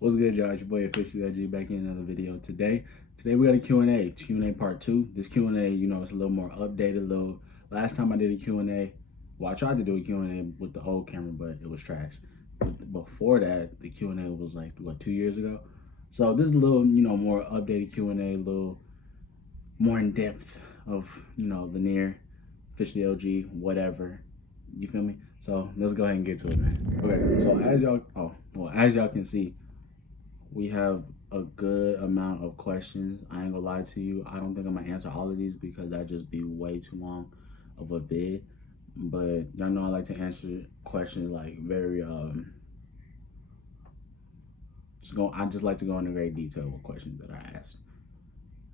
What's good, y'all? It's your boy Official LG back in another video today. Today we got a Q&A part 2. This Q&A, it's a little more updated. Last time I did a Q&A, well, I tried to do a Q&A with the old camera, but it was trash. But before that, the Q&A was like, 2 years ago? So this is a little, more updated Q&A, a little more in depth of, the near, Official LG, whatever. You feel me? So let's go ahead and get to it, man. Okay, so as y'all can see, we have a good amount of questions. I ain't gonna lie to you. I don't think I'm gonna answer all of these because that'd just be way too long of a vid. But y'all know I like to answer questions like very I just like to go into great detail with questions that I asked.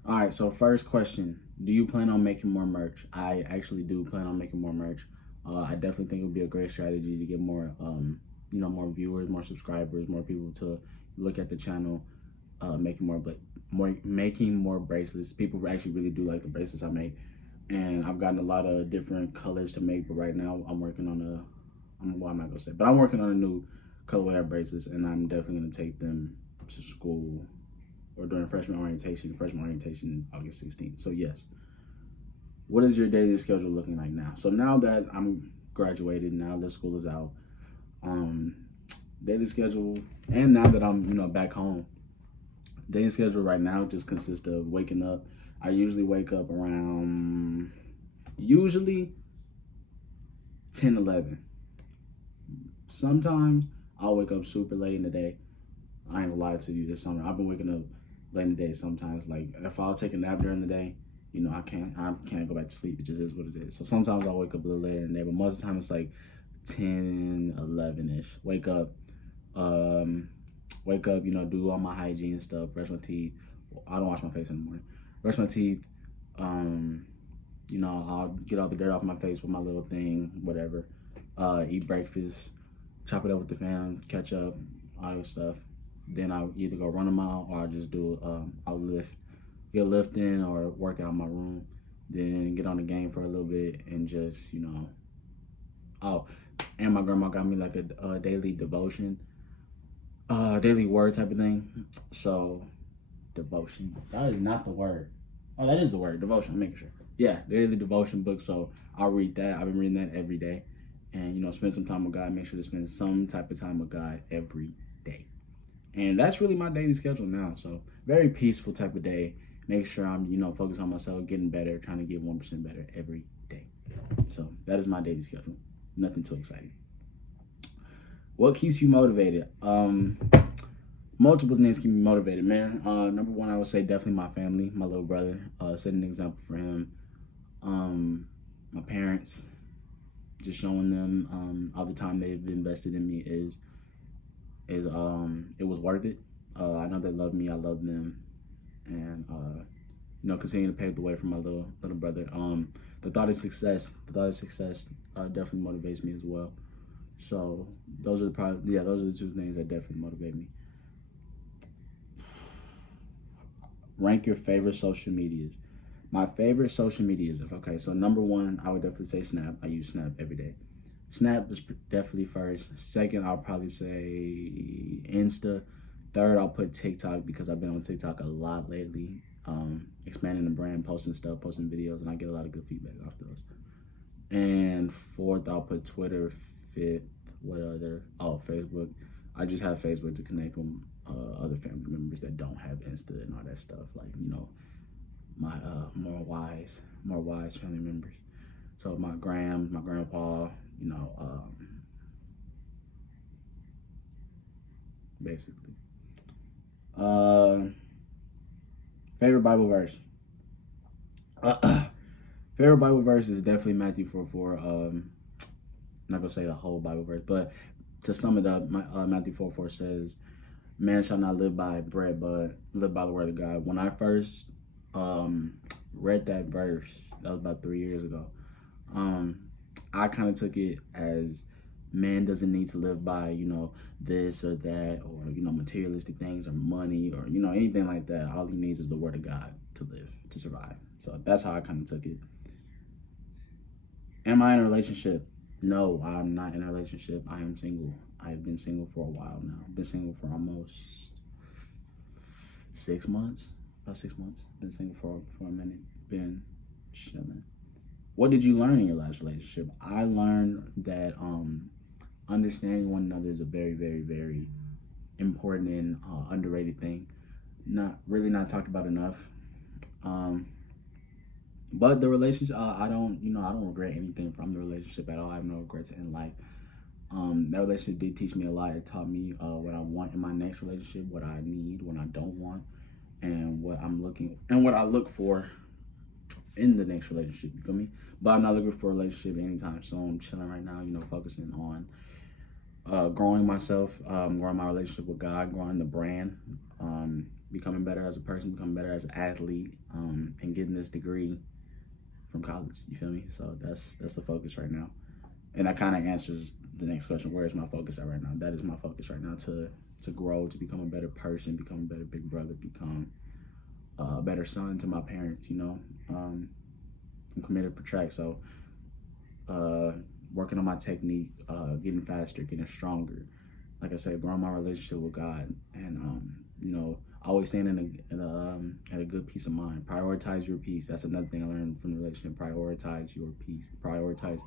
All right, so first question: do you plan on making more merch? I actually do plan on making more merch. I definitely think it would be a great strategy to get more, more viewers, more subscribers, more people to look at the channel, making more bracelets. People actually really do like the bracelets I make, and I've gotten a lot of different colors to make. But right now, I'm working on I'm not gonna say, but I'm working on a new colorway of bracelets, and I'm definitely gonna take them to school or during freshman orientation. Freshman orientation is August 16th. So yes. What is your daily schedule looking like now? So now that I'm graduated, now that school is out, daily schedule, and now that I'm, back home, daily schedule right now just consists of waking up. I usually wake up around, usually 10, 11. Sometimes I'll wake up super late in the day. I ain't gonna lie to you, this summer, I've been waking up late in the day sometimes. Like, if I'll take a nap during the day, I can't go back to sleep. It just is what it is. So sometimes I'll wake up a little later in the day, but most of the time it's like 10, 11-ish. Wake up, do all my hygiene stuff, brush my teeth. I don't wash my face in the morning. Brush my teeth. I'll get all the dirt off my face with my little thing, whatever. Eat breakfast, chop it up with the fam, catch up, all that stuff. Then I'll either go run a mile or I'll just get a lift in or work out in my room. Then get on the game for a little bit and just, oh, and my grandma got me like a daily devotion, daily word type of thing. So, devotion, that is not the word. Oh, that is the word, devotion, I'm making sure. Yeah, daily devotion book. So I'll read that. I've been reading that every day. And, spend some time with God. Make sure to spend some type of time with God every day. And that's really my daily schedule now. So very peaceful type of day. Make sure I'm, focused on myself, getting better, trying to get 1% better every day. So that is my daily schedule. Nothing too exciting. What keeps you motivated? Multiple things keep me motivated, man. Number one, I would say definitely my family, my little brother. Setting an example for him. My parents, just showing them all the time they've invested in me is it was worth it. I know they love me. I love them, and continue to pave the way for my little brother. The thought of success, definitely motivates me as well. So those are those are the two things that definitely motivate me. Rank your favorite social medias. My favorite social medias. Okay, so number one, I would definitely say Snap. I use Snap every day. Snap is definitely first. Second, I'll probably say Insta. Third, I'll put TikTok because I've been on TikTok a lot lately, expanding the brand, posting stuff, posting videos, and I get a lot of good feedback off those. And fourth, I'll put Twitter. Fifth, what other? Oh, Facebook. I just have Facebook to connect with other family members that don't have Insta and all that stuff. Like, my more wise family members. So my grandpa, basically. Favorite Bible verse. Favorite Bible verse is definitely Matthew 4:4. I'm not gonna say the whole Bible verse, but to sum it up, Matthew 4:4 says, "Man shall not live by bread, but live by the word of God." When I first read that verse, that was about 3 years ago. I kind of took it as man doesn't need to live by, this or that, or, materialistic things or money or, anything like that. All he needs is the word of God to live, to survive. So that's how I kind of took it. Am I in a relationship? No, I'm not in a relationship. I am single. I've been single for a while now. I've been single for almost 6 months. About 6 months. Been single for a minute. Been chilling. What did you learn in your last relationship? I learned that understanding one another is a very, very, very important and underrated thing. Not talked about enough. Um, but the relationship, I don't regret anything from the relationship at all. I have no regrets in life. That relationship did teach me a lot. It taught me what I want in my next relationship, what I need, what I don't want, and what I look for in the next relationship. You feel me? But I'm not looking for a relationship anytime soon. I'm chilling right now. Focusing on growing myself, growing my relationship with God, growing the brand, becoming better as a person, becoming better as an athlete, and getting this degree from college. You feel me? So that's the focus right now, and that kind of answers the next question. Where is my focus at right now? That is my focus right now, to grow, to become a better person, become a better big brother, become a better son to my parents. I'm committed for track, so working on my technique, getting faster, getting stronger. Like I said, growing my relationship with God, and always staying at a good peace of mind. Prioritize your peace. That's another thing I learned from the relationship. Prioritize your peace. Prioritize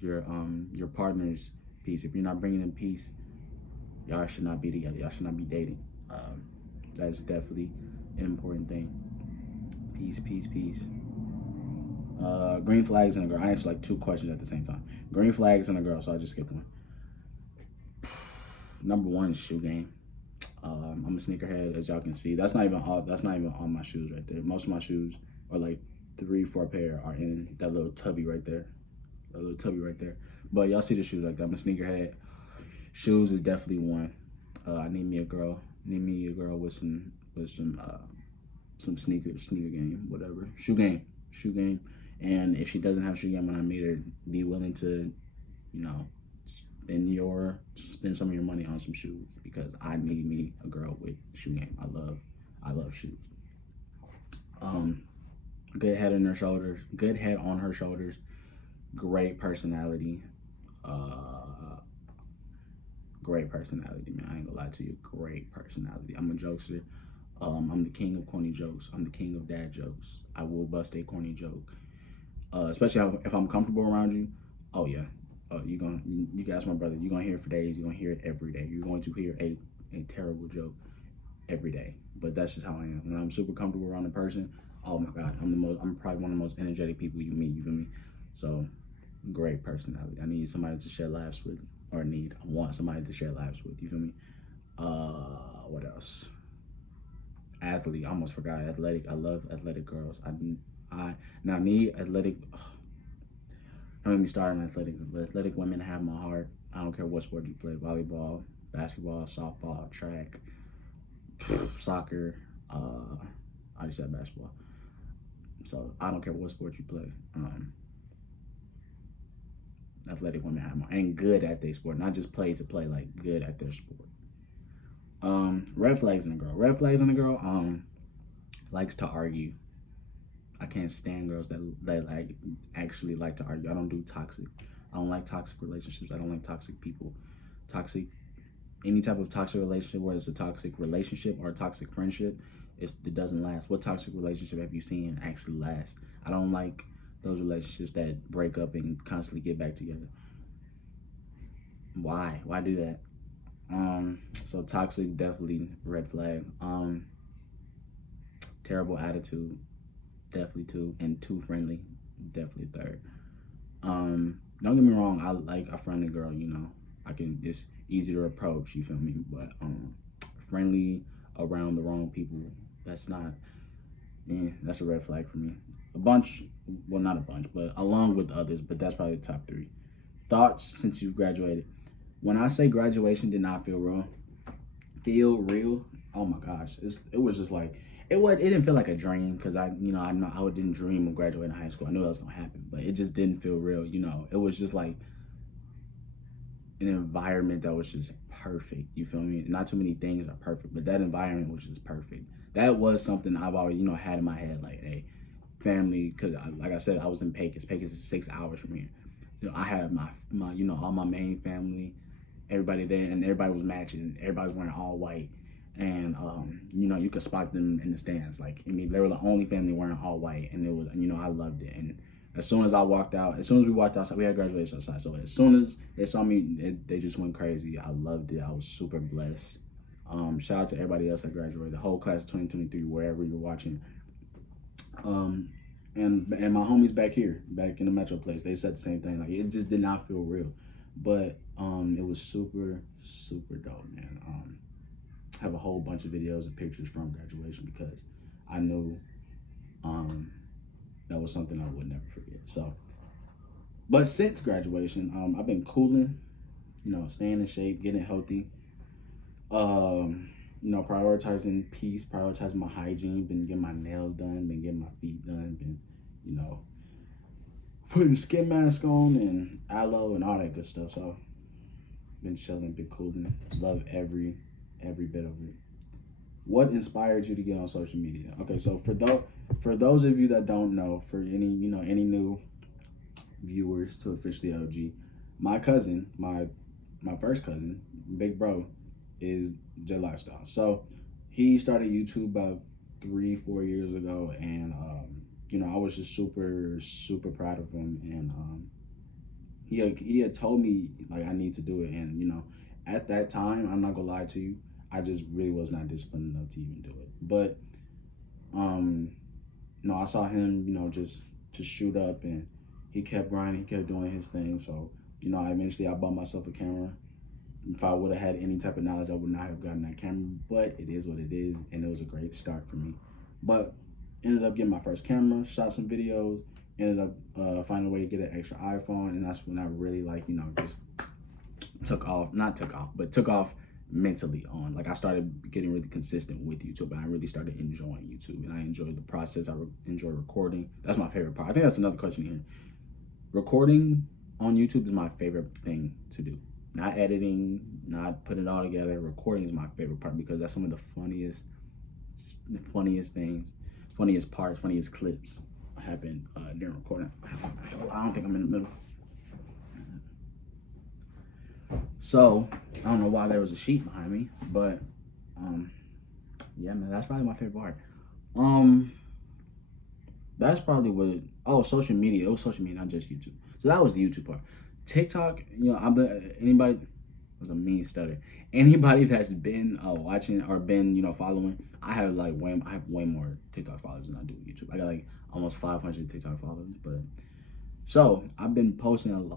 your partner's peace. If you're not bringing in peace, y'all should not be together. Y'all should not be dating. That is definitely an important thing. Peace, peace, peace. Green flags and a girl. I answered like two questions at the same time. Green flags and a girl, so I just skipped one. Number one is shoe game. I'm a sneakerhead, as y'all can see. That's not even all my shoes right there. Most of my shoes are like 3-4 pair are in that little tubby right there. But y'all see the shoes like that. I'm a sneakerhead. Shoes is definitely one. I need me a girl. With some sneaker game, whatever. Shoe game. And if she doesn't have shoe game when I meet her, be willing to, spend some of your money on some shoes, because I need me a girl with shoe game. I love shoes. Good head on her shoulders. Great personality. Great personality, man. I ain't gonna lie to you. Great personality. I'm a jokester. I'm the king of corny jokes. I'm the king of dad jokes. I will bust a corny joke, especially if I'm comfortable around you. Oh yeah, you guys, my brother. You're gonna hear it for days. You're gonna hear it every day. You're going to hear a terrible joke every day. But that's just how I am. When I'm super comfortable around a person, oh my God, I'm probably one of the most energetic people you meet. You feel me? So great personality. I need somebody to share laughs with, I want somebody to share laughs with. You feel me? What else? Athlete. I almost forgot. Athletic. I love athletic girls. Now me athletic. Don't get me started on athletic. But athletic women have my heart. I don't care what sport you play: volleyball, basketball, softball, track, soccer. I just said basketball. So I don't care what sport you play. Athletic women have my, and good at their sport, not just play to play, like good at their sport. Red flags in a girl. Likes to argue. I can't stand girls that like actually like to argue. I don't do toxic. I don't like toxic relationships. I don't like toxic people. Any type of toxic relationship, whether it's a toxic relationship or a toxic friendship, it doesn't last. What toxic relationship have you seen actually last? I don't like those relationships that break up and constantly get back together. Why do that? So toxic, definitely red flag. Terrible attitude, definitely two, and too friendly, definitely third. Don't get me wrong, I like a friendly girl. It's easy to approach. You feel me? But friendly around the wrong people, that's a red flag for me. Not a bunch, but along with others, but that's probably the top 3. Thoughts since you've graduated. When I say graduation did not feel real, oh my gosh, it was just like, it didn't feel like a dream, because I didn't dream of graduating high school. I knew that was gonna happen, but it just didn't feel real. It was just like an environment that was just perfect. You feel me? Not too many things are perfect, but that environment was just perfect. That was something I've always had in my head, like, hey, family, because like I said, I was in Pecos. Pecos is 6 hours from here. I had my all my main family, everybody there, and everybody was matching. Everybody was wearing all white, and you could spot them in the stands. Like, I mean, they were the only family wearing all white, and it was, I loved it. And as soon as we walked outside, we had graduation outside. So as soon as they saw me, they just went crazy. I loved it. I was super blessed. Shout out to everybody else that graduated, the whole class of 2023, wherever you're watching. And my homies back in the Metro place, they said the same thing. Like, it just did not feel real, but it was super super dope, man. I have a whole bunch of videos and pictures from graduation because I knew that was something I would never forget. So, but since graduation, I've been cooling, staying in shape, getting healthy. Prioritizing peace, prioritizing my hygiene, been getting my nails done, been getting my feet done, been, putting skin mask on and aloe and all that good stuff. So been chilling, been cooling. Love every bit of it. What inspired you to get on social media? Okay, so for those of you that don't know, for any new viewers to Officially LG, my cousin, my first cousin, big bro, is J Lifestyle. So he started YouTube about 3-4 years ago, and I was just super super proud of him. And he had told me, like, I need to do it, and at that time, I'm not gonna lie to you, I just really was not disciplined enough to even do it. But I saw him, just shoot up, and he kept grinding, he kept doing his thing. So eventually I bought myself a camera. If I would have had any type of knowledge, I would not have gotten that camera, but it is what it is, and it was a great start for me. But ended up getting my first camera, shot some videos, ended up finding a way to get an extra iPhone, and that's when I really, just took off mentally on. Like, I started getting really consistent with YouTube, and I really started enjoying YouTube, and I enjoyed the process. I enjoy recording. That's my favorite part. I think that's another question here. Recording on YouTube is my favorite thing to do. Not editing, not putting it all together. Recording is my favorite part because that's some of the funniest things, funniest parts, funniest clips happen during recording. I don't think I'm in the middle. So I don't know why there was a sheet behind me, but yeah, man, that's probably my favorite part. That's probably what. Social media. It was social media, not just YouTube. So that was the YouTube part. TikTok, anybody was a mean stutter. Anybody that's been watching or been following, I have way more TikTok followers than I do YouTube. I got like almost 500 TikTok followers. But so I've been posting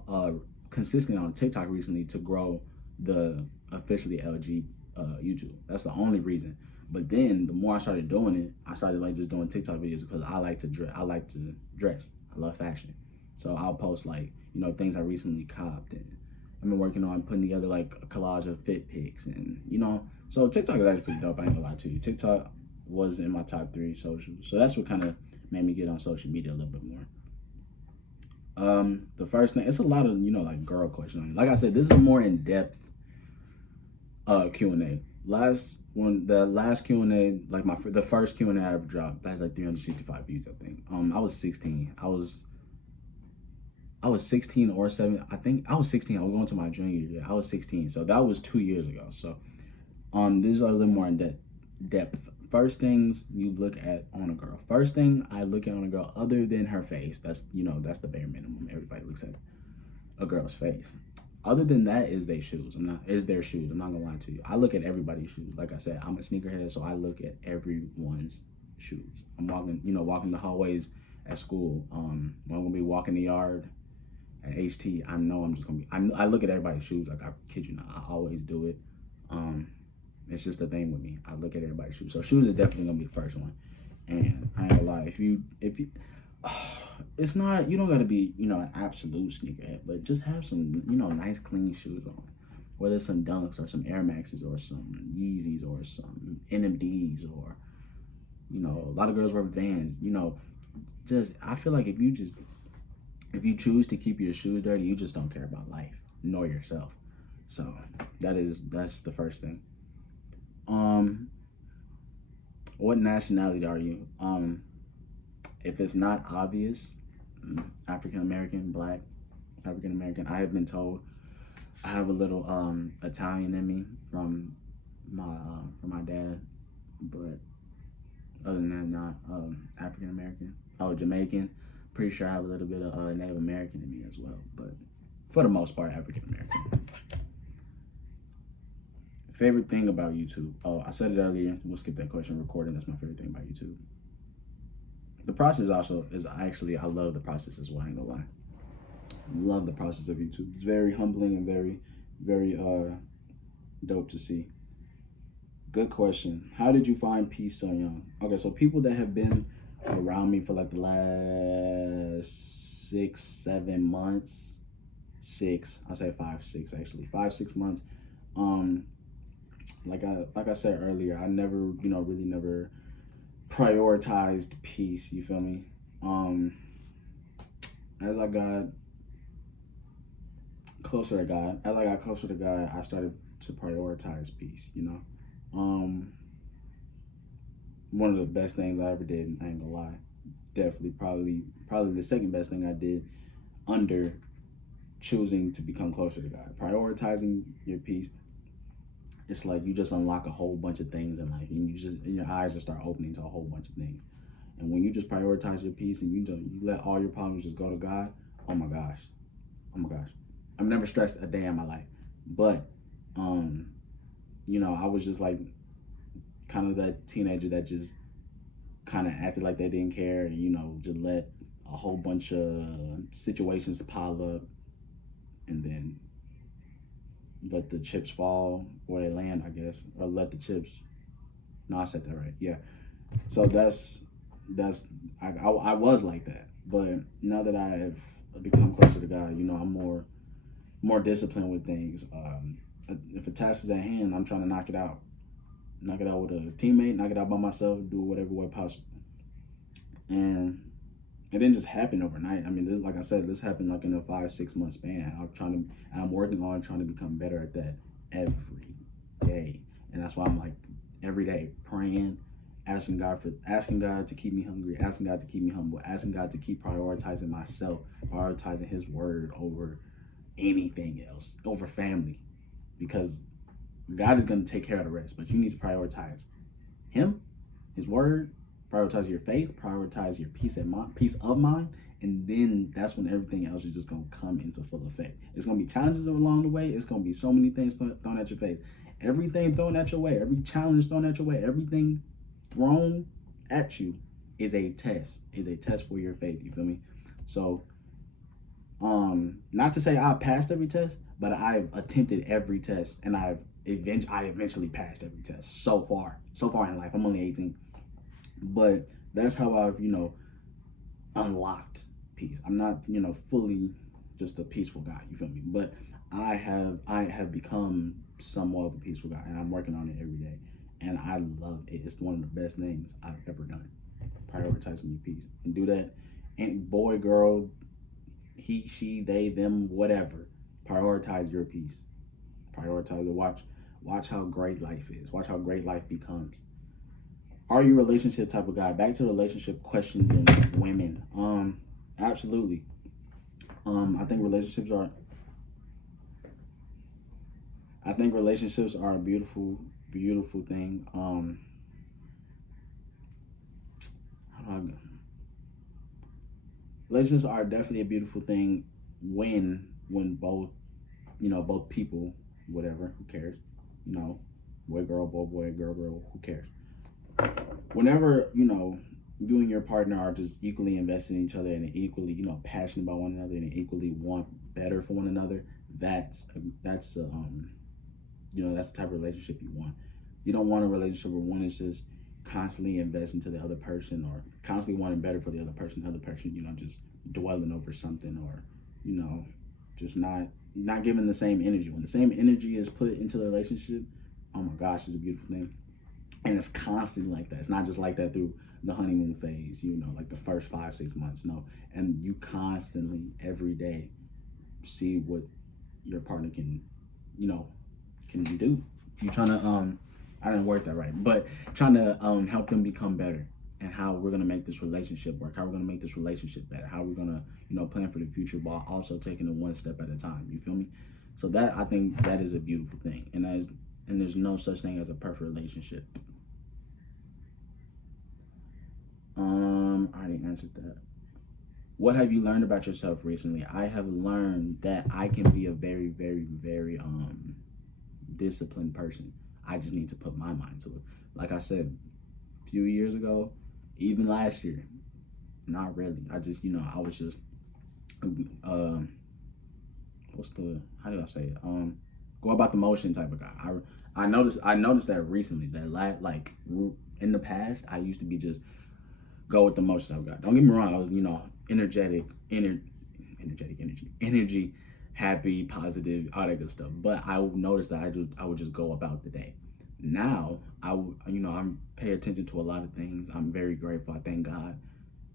consistently on TikTok recently to grow the Officially LG YouTube. That's the only reason. But then the more I started doing it, I started just doing TikTok videos because I like to dress. I love fashion. So I'll post things I recently copped, and I've been working on putting together a collage of fit pics, and so TikTok is actually pretty dope. I ain't gonna lie to you. TikTok was in my top 3 socials, so that's what kind of made me get on social media a little bit more. The first thing, it's a lot of girl questions. Like I said, this is a more in depth Q&A. The last Q&A, the first Q&A I ever dropped, that has 365 views, I think. I was 16. I was 16 or 7. I think I was 16. I was going to my junior year. I was 16. So that was 2 years ago. So these are a little more in depth. First things you look at on a girl. First thing I look at on a girl, other than her face, that's the bare minimum. Everybody looks at a girl's face. Other than that is their shoes. I'm not gonna lie to you. I look at everybody's shoes. Like I said, I'm a sneakerhead, so I look at everyone's shoes. I'm walking the hallways at school. When I'm gonna be walking the yard at HT, I know I'm just gonna be. I look at everybody's shoes. Like, I kid you not, I always do it. It's just a thing with me. I look at everybody's shoes. So shoes is definitely gonna be the first one. And I ain't gonna lie, if you, it's not, you don't gotta be, an absolute sneakerhead, but just have some, nice clean shoes on. Whether it's some Dunks or some Air Maxes or some Yeezys or some NMDs or, a lot of girls wear Vans. I feel like if you choose to keep your shoes dirty, you just don't care about life nor yourself. So that's the first thing. What nationality are you? If it's not obvious, African American, Black, African American. I have been told I have a little Italian in me from my dad. But other than that, not African American. Oh, Jamaican. Pretty sure I have a little bit of Native American in me as well, but for the most part, African American. Favorite thing about YouTube? Oh, I said it earlier. We'll skip that question. Recording. That's my favorite thing about YouTube. The process also is actually, I love the process as well. I ain't gonna lie. Love the process of YouTube. It's very humbling and very dope to see. Good question. How did you find peace so young? Okay, so people that have been around me for like the last 6, 7 months, I'll say 5, 6 actually, 5, 6 months. Um, like I said earlier, I never, really never prioritized peace. You feel me? As I got closer to God, I started to prioritize peace. Um, One of the best things I ever did. I ain't gonna lie. Definitely, probably the second best thing I did under choosing to become closer to God. Prioritizing your peace. It's like you just unlock a whole bunch of things in life, and your eyes just start opening to a whole bunch of things. And when you just prioritize your peace and you let all your problems just go to God, oh my gosh, I've never stressed a day in my life, but I was just like kind of that teenager that just kind of acted like they didn't care, and just let a whole bunch of situations pile up, and then let the chips fall where they land, I guess, or let the chips. No, I said that right. Yeah. So I was like that, but now that I've become closer to God, I'm more disciplined with things. If a task is at hand, I'm trying to knock it out with a teammate, knock it out by myself, do it whatever way possible. And it didn't just happen overnight. I mean, like I said, this happened like in a 5, 6 month span. I'm working on trying to become better at that every day, and that's why I'm like every day praying, asking God to keep me hungry, asking God to keep me humble, asking God to keep prioritizing myself, prioritizing His word over anything else, over family, because God is going to take care of the rest, but you need to prioritize Him, His word, prioritize your faith, prioritize your peace of mind, and then that's when everything else is just going to come into full effect. It's going to be challenges along the way. It's going to be so many things thrown at your face. Everything thrown at your way, every challenge thrown at your way, everything thrown at you is a test for your faith. You feel me? So, not to say I passed every test, but I've attempted every test, and I eventually passed every test so far in life. I'm only 18, but that's how I've unlocked peace. I'm not fully just a peaceful guy. You feel me? But I have become somewhat of a peaceful guy, and I'm working on it every day, and I love it. It's one of the best things I've ever done. Prioritizing your peace, and do that. And boy, girl, he, she, they, them, whatever. Prioritize your peace. Prioritize it. Watch how great life is. Watch how great life becomes. Are you a relationship type of guy? Back to relationship questions and women. Absolutely. I think relationships are a beautiful, beautiful thing. How do I go? Relationships are definitely a beautiful thing when both people, whatever, who cares, boy girl, boy girl, who cares. Whenever you and your partner are just equally invested in each other and equally passionate about one another and equally want better for one another, that's that's the type of relationship you want. You don't want a relationship where one is just constantly investing to the other person, or constantly wanting better for the other person, just dwelling over something, or just not giving the same energy. When the same energy is put into the relationship, oh my gosh, it's a beautiful thing. And it's constantly like that. It's not just like that through the honeymoon phase, like the first 5, 6 months. No, and you constantly every day see what your partner can do. You're trying to I didn't word that right, but trying to help them become better, and how we're gonna make this relationship work, how we're gonna make this relationship better, how we're gonna plan for the future while also taking it one step at a time. You feel me? So that, I think that is a beautiful thing, and there's no such thing as a perfect relationship. answered that. What have you learned about yourself recently? I have learned that I can be a very, very, very disciplined person. I just need to put my mind to it. Like I said, a few years ago, even last year, not really. I just, I was just, what's the, how do I say it? Go about the motion type of guy. I noticed that recently. That like in the past, I used to be just go with the motion type of guy. Don't get me wrong. I was, energetic, energy, happy, positive, all that good stuff. But I noticed that I would just go about the day. Now I'm pay attention to a lot of things. I'm very grateful. I thank God,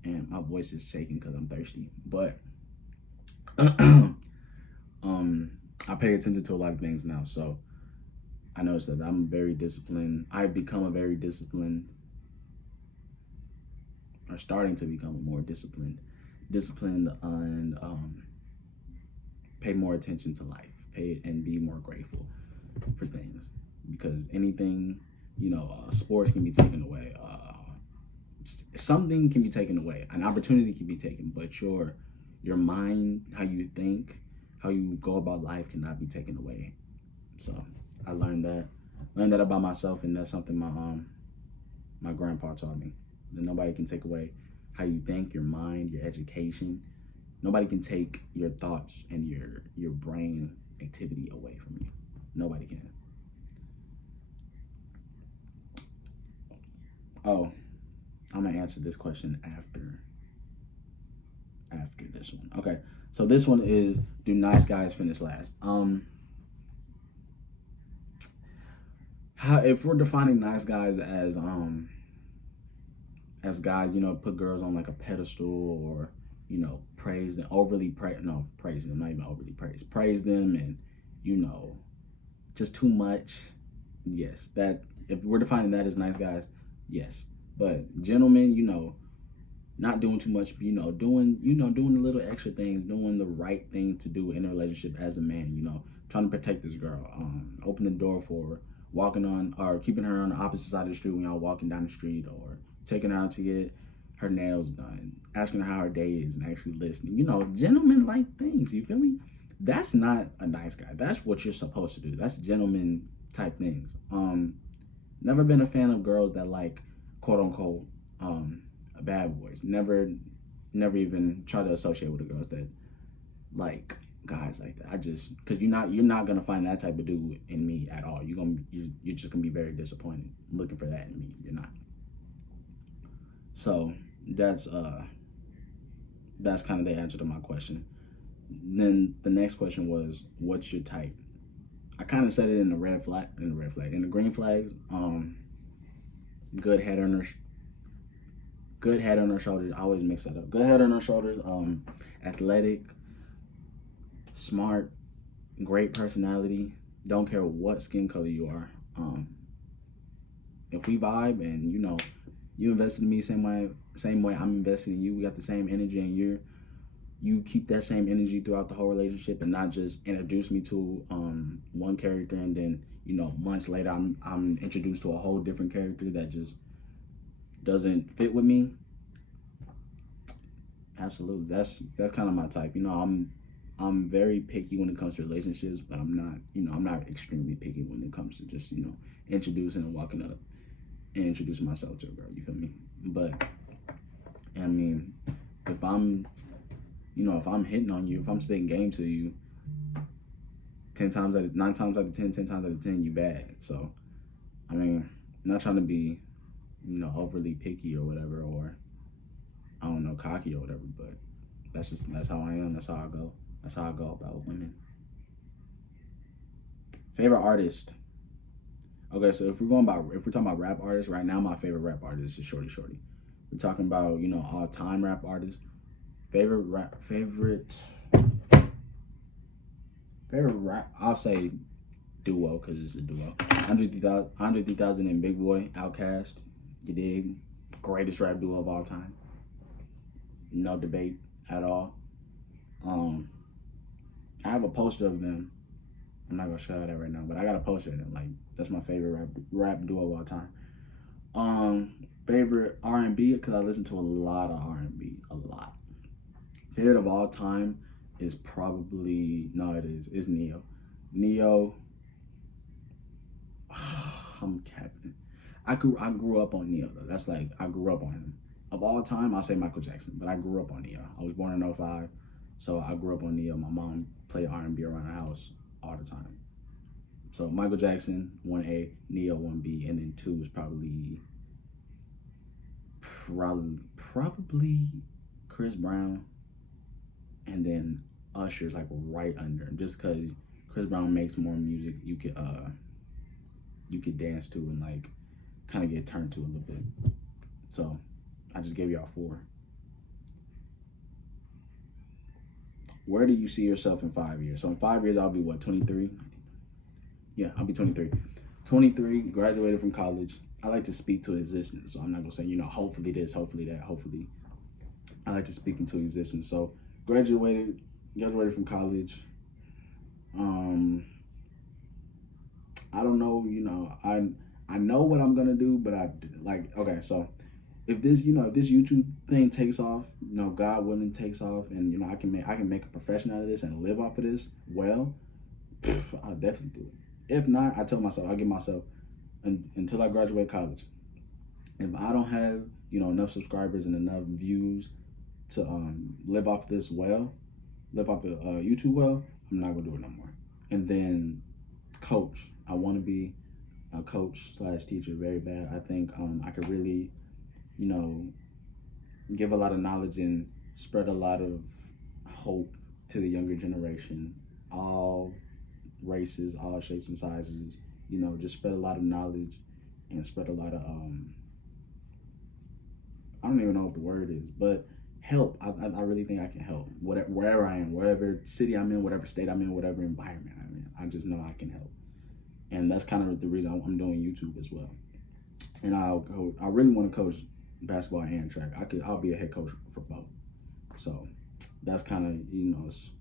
and my voice is shaking because I'm thirsty. But I pay attention to a lot of things now. So I noticed that I'm very disciplined. I've become a very disciplined, or starting to become a more disciplined, and pay more attention to life, pay and be more grateful for things, because anything, sports can be taken away, something can be taken away, an opportunity can be taken, but your mind, how you think, how you go about life cannot be taken away. So I learned that about myself, and that's something my grandpa taught me, that nobody can take away how you think, your mind, your education. Nobody can take your thoughts and your brain activity away from you. Nobody can. Oh, I'm gonna answer this question after this one. Okay, so this one is, do nice guys finish last? How, if we're defining nice guys as guys, put girls on like a pedestal, or praise them, praise them, not even overly praise them, and just too much. Yes, that, if we're defining that as nice guys, yes. But gentlemen, not doing too much, doing the little extra things, doing the right thing to do in a relationship as a man, trying to protect this girl, open the door for her, walking on, or keeping her on the opposite side of the street when y'all walking down the street, or taking her out to get her nails done, asking her how her day is, and actually listening. Gentlemen like things, you feel me? That's not a nice guy. That's what you're supposed to do. That's gentleman type things. Never been a fan of girls that like, quote unquote, bad boys. Never even try to associate with the girls that like guys like that. I just, because you're not gonna find that type of dude in me at all. You're just gonna be very disappointed looking for that in me. You're not. So that's kind of the answer to my question. Then the next question was, what's your type? I kind of said it in the green flags. Good head on her shoulders. I always mix that up. Good head on her shoulders. Athletic, smart, great personality. Don't care what skin color you are. If we vibe, and you invested in me same way I'm invested in you. We got the same energy, and you keep that same energy throughout the whole relationship, and not just introduce me to one character, and then months later I'm introduced to a whole different character that just doesn't fit with me. Absolutely, that's kind of my type. I'm very picky when it comes to relationships, but I'm not extremely picky when it comes to just introducing and walking up and introducing myself to a girl. You feel me? But I mean, if I'm hitting on you, if I'm spitting game to you, 9 times out of 10, 10 times out of 10, you bad. So, I mean, I'm not trying to be, overly picky or whatever, or I don't know, cocky or whatever, but that's how I am. That's how I go. That's how I go about women. Favorite artist. Okay, so if we're talking about rap artists right now, my favorite rap artist is Shorty Shorty. We're talking about all time rap artists. Favorite rap. I'll say duo, because it's a duo. Andre 3000 and Big Boy, Outkast. You dig? Greatest rap duo of all time. No debate at all. I have a poster of them. I'm not gonna show that right now, but I got a poster of them. Like, that's my favorite rap duo of all time. Favorite R&B, because I listen to a lot of R&B. Favorite of all time is probably no, it is. It's Neo. Neo. I'm capping. I grew up on Neo though. That's like I grew up on him. Of all time, I'll say Michael Jackson, but I grew up on Neo. I was born in '05, so I grew up on Neo. My mom played R&B around the house all the time. So Michael Jackson 1A, Neo 1B, and then 2 is probably Chris Brown, and then Usher's like right under him, just because Chris Brown makes more music you could dance to and like kind of get turned to a little bit. So I just gave y'all 4. Where do you see yourself in 5 years? So in 5 years, I'll be what, 23? Yeah, I'll be 23. 23, graduated from college. I like to speak to existence, so I'm not gonna say, hopefully this, hopefully that, hopefully. I like to speak into existence. So graduated from college. I don't know, I know what I'm gonna do, but I like okay, so if this YouTube thing takes off, God willing takes off, and I can make a profession out of this and live off of this, well, I'll definitely do it. If not, I tell myself, I give myself until I graduate college. If I don't have enough subscribers and enough views to live off this well, live off the YouTube well, I'm not gonna do it no more. And then coach, I want to be a coach slash teacher very bad. I think I could really you know give a lot of knowledge and spread a lot of hope to the younger generation, all races, all shapes and sizes. Just spread a lot of knowledge and spread a lot of I don't even know what the word is, but help. I really think I can help. Wherever I am, whatever city I'm in, whatever state I'm in, whatever environment I'm in, I just know I can help. And that's kind of the reason I'm doing YouTube as well. And I really want to coach basketball and track. I'll be a head coach for both. So that's kind of it's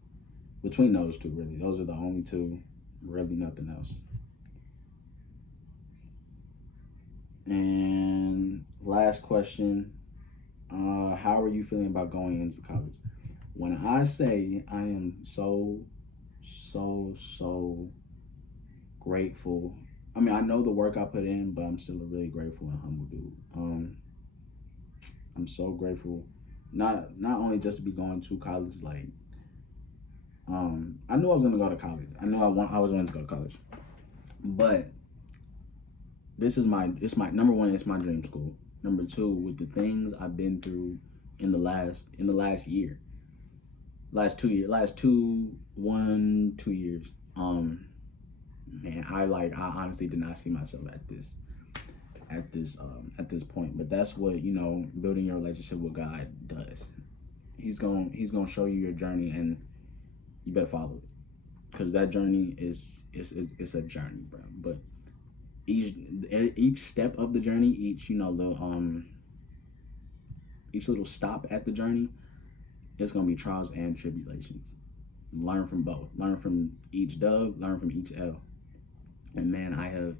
between those two really. Those are the only two. Really nothing else. And last question. How are you feeling about going into college? When I say I am so grateful. I mean, I know the work I put in, but I'm still a really grateful and humble dude. I'm so grateful, not only just to be going to college. Like, I knew I was gonna go to college. I was going to go to college, but it's my number one. It's my dream school. Number two, with the things I've been through in the last year, last 2 years. Man, I honestly did not see myself at this point. But that's what building your relationship with God does. He's gonna show you your journey, and you better follow it, because that journey is it's a journey, bro. But each step of the journey, each little stop at the journey, it's gonna be trials and tribulations. Learn from both. Learn from each dub. Learn from each L. And man, I have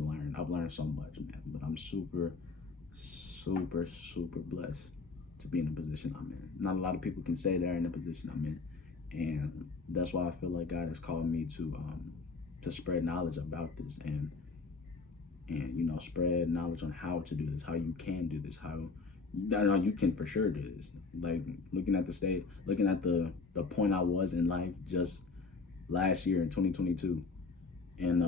learned. I've learned so much, man. But I'm super blessed to be in the position I'm in. Not a lot of people can say they're in the position I'm in, and that's why I feel like God has called me to spread knowledge about this, and spread knowledge on how to do this, how you can do this, how you can for sure do this. Like looking at the point I was in life just last year in 2022, in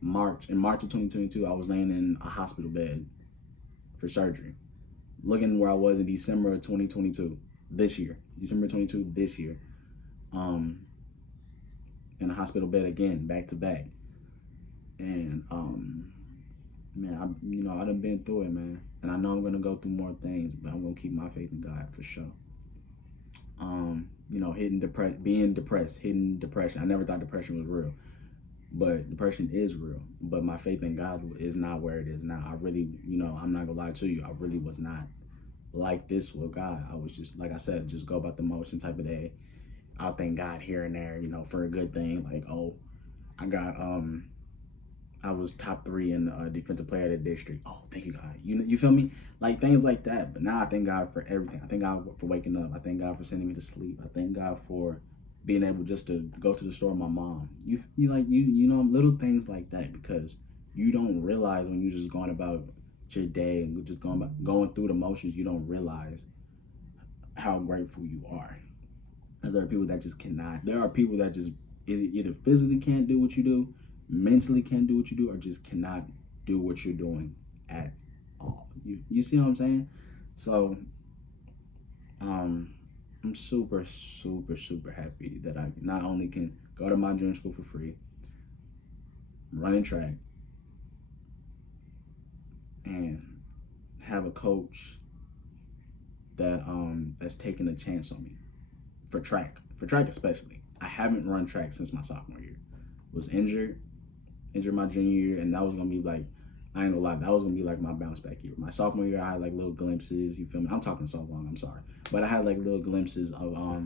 March of 2022, I was laying in a hospital bed for surgery. Looking where I was in December of 2022, December 22 this year, in a hospital bed again, back to back. And man, I done been through it, man, and I know I'm gonna go through more things, but I'm gonna keep my faith in God for sure. Being depressed, hidden depression. I never thought depression was real, but depression is real. But my faith in God is not where it is now. I really, I'm not gonna lie to you, I really was not like this with God. I was just, like I said, just go about the motion type of day. I'll thank God here and there, for a good thing. Like, oh, I I was top 3 in defensive player of the district. Oh, thank you, God. You feel me? Like things like that. But now I thank God for everything. I thank God for waking up. I thank God for sending me to sleep. I thank God for being able just to go to the store with my mom. You know little things like that, because you don't realize when you're just going about your day and just going through the motions, you don't realize how grateful you are. Because there are people that just cannot. There are people that just either physically can't do what you do, mentally can't do what you do, or just cannot do what you're doing at all. You see what I'm saying? So I'm super, super, super happy that I not only can go to my junior school for free, running track, and have a coach that's taking a chance on me for track especially. I haven't run track since my sophomore year. Was injured my junior year, and that was gonna be like, I ain't gonna lie, that was gonna be like my bounce back year. My sophomore year, I had like little glimpses. You feel me? I'm talking so long. I'm sorry, but I had like little glimpses of I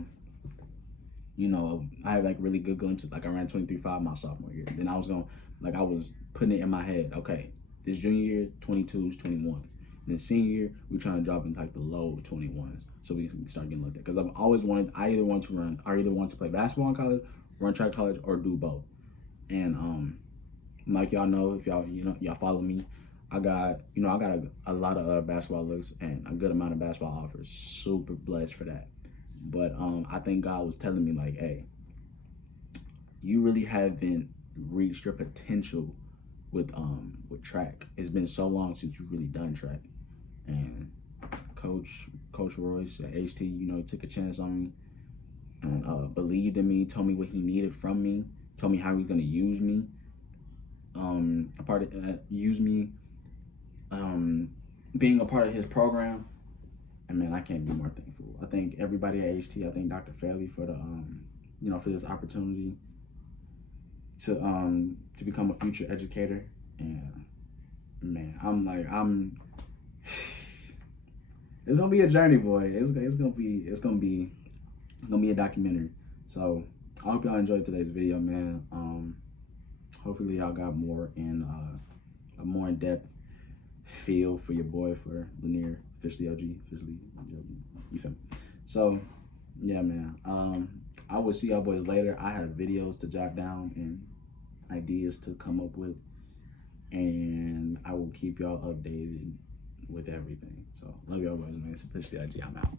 had like really good glimpses. Like I ran 23.5 my sophomore year. Then I was putting it in my head. Okay, this junior year, 22s, 21s. And then senior year, we're trying to drop into like the low 21s, so we can start getting looked at. Because I've always wanted, I either want to play basketball in college, run track college, or do both. And like y'all know, if y'all follow me, I got a lot of basketball looks and a good amount of basketball offers. Super blessed for that. But I think God was telling me like, hey, you really haven't reached your potential with track. It's been so long since you've really done track. And Coach Royce at HT, took a chance on me and believed in me, told me what he needed from me, told me how he was gonna use me. Use me, being a part of his program. And man, I can't be more thankful. I thank everybody at HT. I thank Dr. Fairley for the for this opportunity to become a future educator. And man, it's gonna be a journey, boy. It's gonna be a documentary. So I hope y'all enjoyed today's video, man. Hopefully y'all got more in a more in-depth feel for your boy, for Lanier, officially OG. You feel me? So yeah, man. I will see y'all boys later. I have videos to jot down and ideas to come up with, and I will keep y'all updated with everything. So love y'all boys, man. It's officially OG. I'm out.